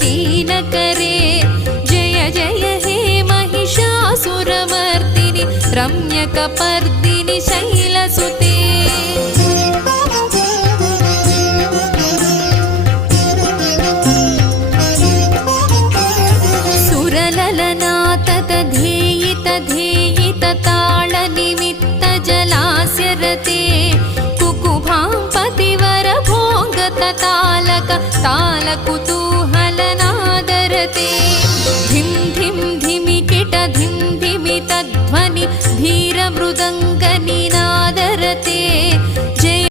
दीनकरे जय जय हे महिषासुरमर्दिनि रम्यकपर्दिनि शैलसुते सुरललना ततधेयि तधेयि तताळनिमित्त जलास्यरते कुकुभां पतिवरभोगततालक तालकुतूहलनादरते धिं धिं धिमिकिट धिं धिमि तध्वनि धीरमृदङ्गनिनादरते